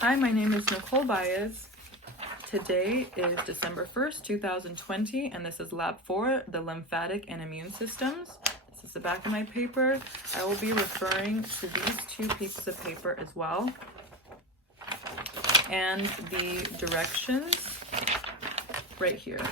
Hi, my name is Nicole Baez. Today is December 1st, 2020, and this is Lab 4, the lymphatic and immune systems. This is the back of my paper. I will be referring to these two pieces of paper as well, and the directions right here.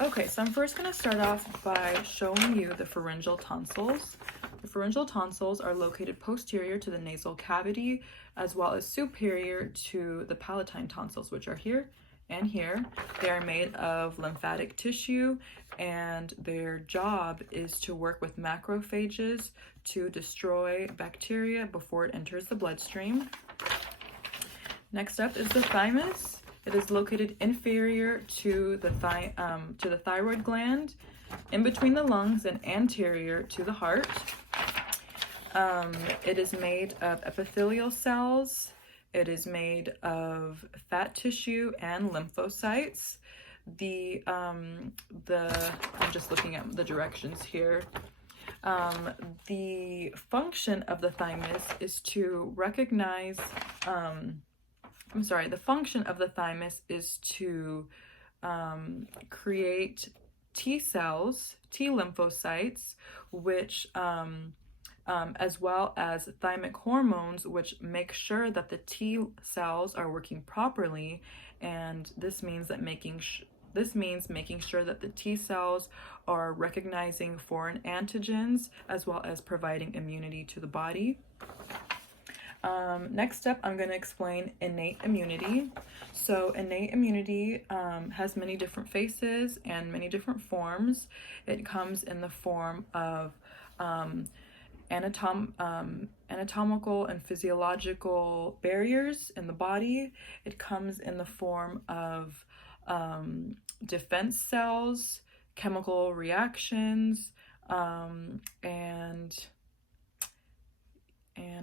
Okay, so I'm first going to start off by showing you the pharyngeal tonsils. The pharyngeal tonsils are located posterior to the nasal cavity, as well as superior to the palatine tonsils, which are here and here. They are made of lymphatic tissue, and their job is to work with macrophages to destroy bacteria before it enters the bloodstream. Next up is the thymus. It is located inferior to the thyroid gland, in between the lungs and anterior to the heart. It is made of epithelial cells. It is made of fat tissue and lymphocytes. I'm just looking at the directions here. The function of the thymus is to recognize, the function of the thymus is to create T cells, T lymphocytes, which as well as thymic hormones, which make sure that the T cells are working properly, and this means making sure that the T cells are recognizing foreign antigens as well as providing immunity to the body. Next up, I'm going to explain innate immunity. So innate immunity has many different faces and many different forms. It comes in the form of anatomical and physiological barriers in the body. It comes in the form of defense cells, chemical reactions, and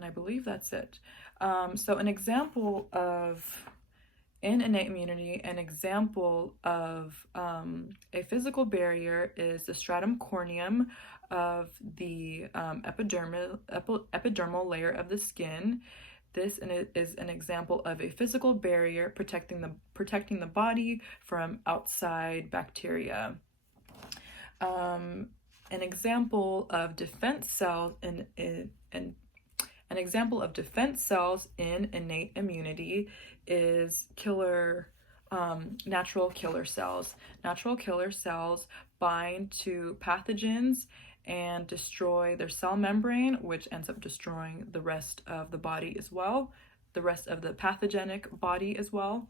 I believe that's it. So an example of, in innate immunity, an example of a physical barrier is the stratum corneum of the epidermal layer of the skin. This is an example of a physical barrier protecting the body from outside bacteria. An example of defense cells in innate immunity is natural killer cells. Natural killer cells bind to pathogens and destroy their cell membrane, which ends up destroying the rest of the body as well, the rest of the pathogenic body as well.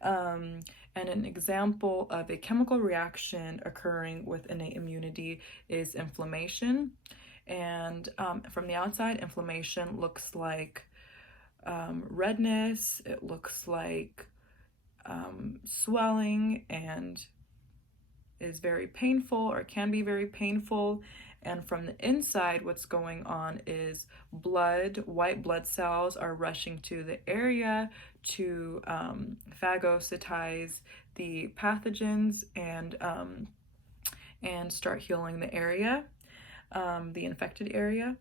And an example of a chemical reaction occurring with innate immunity is inflammation. And from the outside, inflammation looks like redness, it looks like swelling, and is very painful, or can be very painful. And from the inside, what's going on is white blood cells are rushing to the area to phagocytize the pathogens and start healing the area, the infected area.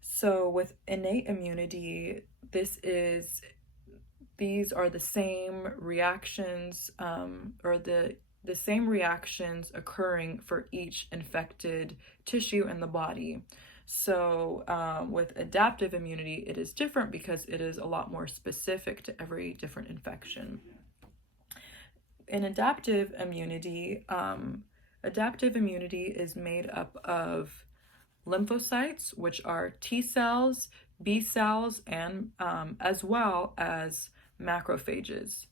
So with innate immunity, these are the same reactions, the same reactions occurring for each infected tissue in the body. So with adaptive immunity, it is different because it is a lot more specific to every different infection. In adaptive immunity is made up of lymphocytes, which are T cells, B cells, and as well as macrophages.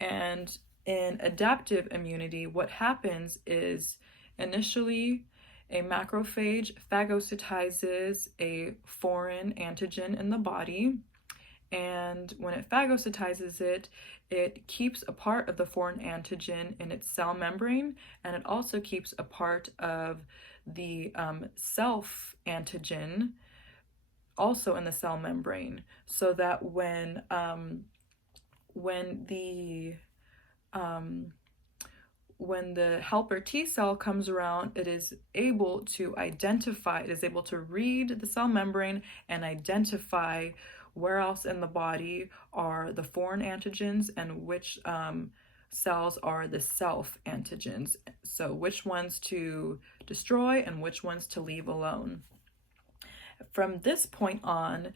And in adaptive immunity, what happens is initially a macrophage phagocytizes a foreign antigen in the body, and when it phagocytizes it, it keeps a part of the foreign antigen in its cell membrane, and it also keeps a part of the self antigen also in the cell membrane, so that when the helper T cell comes around, it is able to identify, it is able to read the cell membrane and identify where else in the body are the foreign antigens and which cells are the self antigens. So which ones to destroy and which ones to leave alone. From this point on,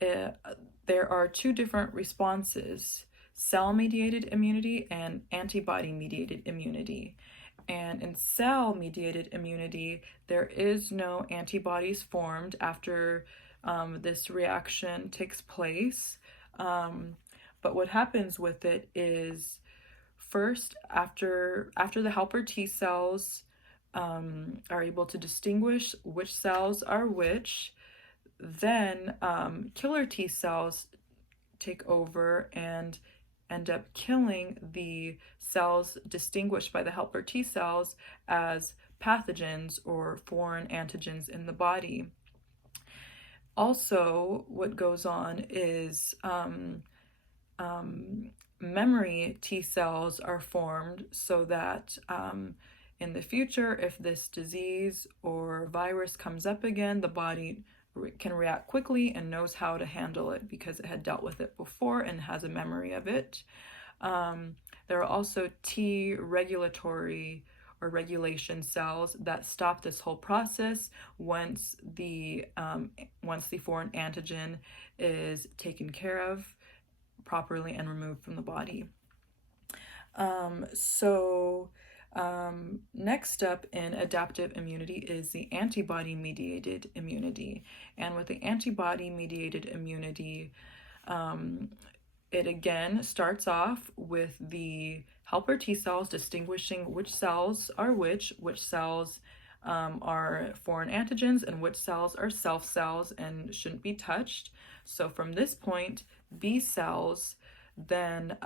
there are two different responses: cell-mediated immunity and antibody-mediated immunity. And in cell-mediated immunity, there is no antibodies formed after this reaction takes place. But what happens with it is, first, after the helper T cells are able to distinguish which cells are which, then killer T cells take over and end up killing the cells distinguished by the helper T cells as pathogens or foreign antigens in the body. Also, what goes on is memory T cells are formed so that in the future, if this disease or virus comes up again, the body can react quickly and knows how to handle it because it had dealt with it before and has a memory of it. There are also T regulatory or regulation cells that stop this whole process once the foreign antigen is taken care of properly and removed from the body. Next up in adaptive immunity is the antibody-mediated immunity. And with the antibody-mediated immunity, it again starts off with the helper T cells distinguishing which cells are which cells are foreign antigens and which cells are self cells and shouldn't be touched. So from this point, B cells then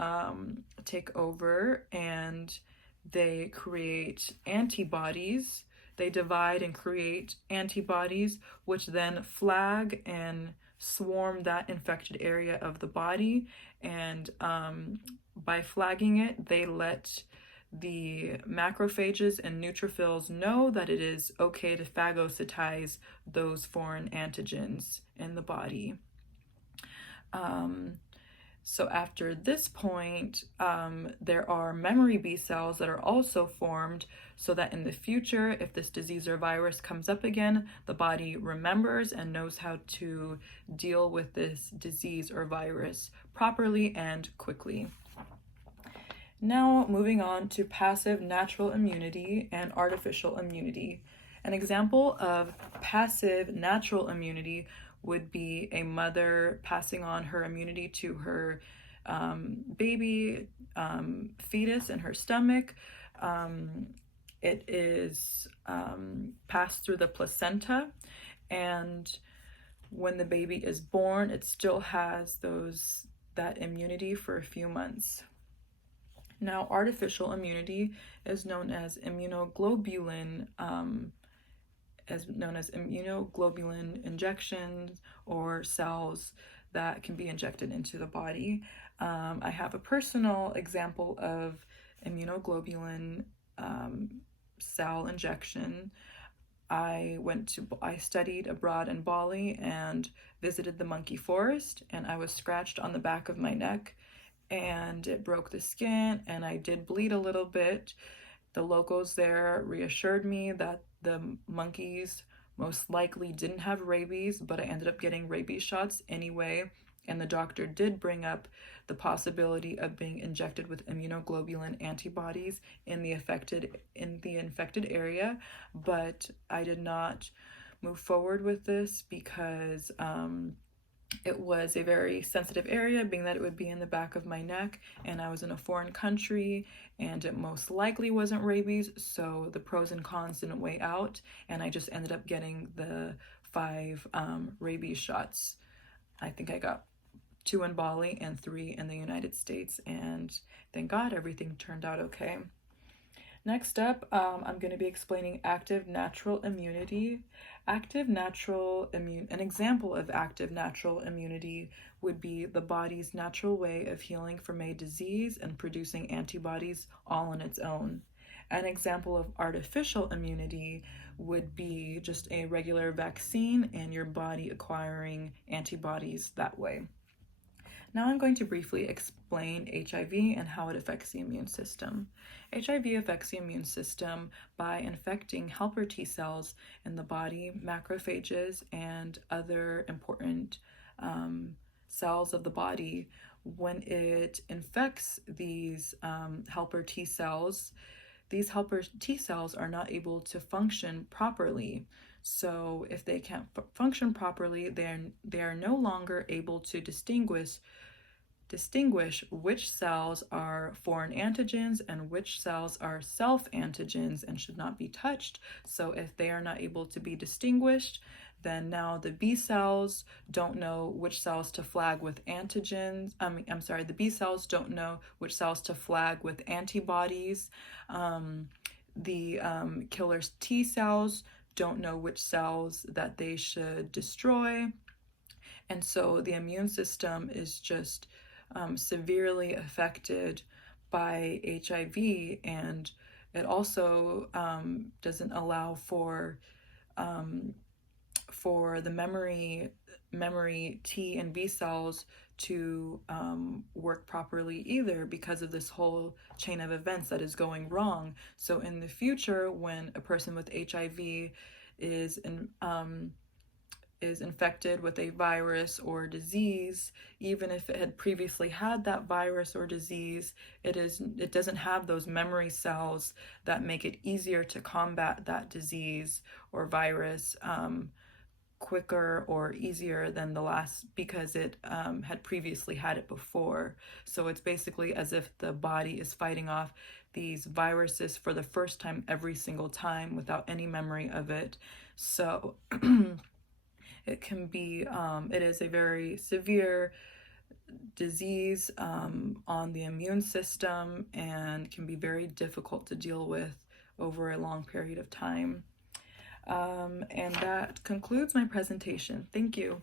take over and they create antibodies. They divide and create antibodies, which then flag and swarm that infected area of the body. And by flagging it, they let the macrophages and neutrophils know that it is okay to phagocytize those foreign antigens in the body. So after this point, there are memory B cells that are also formed so that in the future, if this disease or virus comes up again, the body remembers and knows how to deal with this disease or virus properly and quickly. Now moving on to passive natural immunity and artificial immunity. An example of passive natural immunity would be a mother passing on her immunity to her baby fetus in her stomach. It is passed through the placenta, and when the baby is born, it still has that immunity for a few months. Now, artificial immunity is known as immunoglobulin injections or cells that can be injected into the body. I have a personal example of immunoglobulin cell injection. I studied abroad in Bali and visited the monkey forest, and I was scratched on the back of my neck and it broke the skin and I did bleed a little bit. The locals there reassured me that the monkeys most likely didn't have rabies, but I ended up getting rabies shots anyway, and the doctor did bring up the possibility of being injected with immunoglobulin antibodies in the infected area, but I did not move forward with this because it was a very sensitive area, being that it would be in the back of my neck and I was in a foreign country and it most likely wasn't rabies, so the pros and cons didn't weigh out and I just ended up getting the 5 rabies shots. I think I got 2 in Bali and 3 in the United States, and thank God everything turned out okay. Next up, I'm going to be explaining active natural immunity. An example of active natural immunity would be the body's natural way of healing from a disease and producing antibodies all on its own. An example of artificial immunity would be just a regular vaccine and your body acquiring antibodies that way. Now I'm going to briefly explain HIV and how it affects the immune system. HIV affects the immune system by infecting helper T cells in the body, macrophages, and other important cells of the body. When it infects these helper T cells, these helper T cells are not able to function properly. So if they can't function properly, they are no longer able to distinguish which cells are foreign antigens and which cells are self-antigens and should not be touched. So if they are not able to be distinguished, then now the B cells don't know which cells to flag with antigens. The B cells don't know which cells to flag with antibodies. The killer T cells don't know which cells that they should destroy. And so the immune system is just severely affected by HIV, and it also doesn't allow for the memory T and B cells to work properly either, because of this whole chain of events that is going wrong. So in the future, when a person with HIV is infected with a virus or disease, even if it had previously had that virus or disease, it doesn't have those memory cells that make it easier to combat that disease or virus quicker or easier than the last, because it had previously had it before. So it's basically as if the body is fighting off these viruses for the first time every single time without any memory of it. So it can be, it is a very severe disease on the immune system, and can be very difficult to deal with over a long period of time. And that concludes my presentation. Thank you.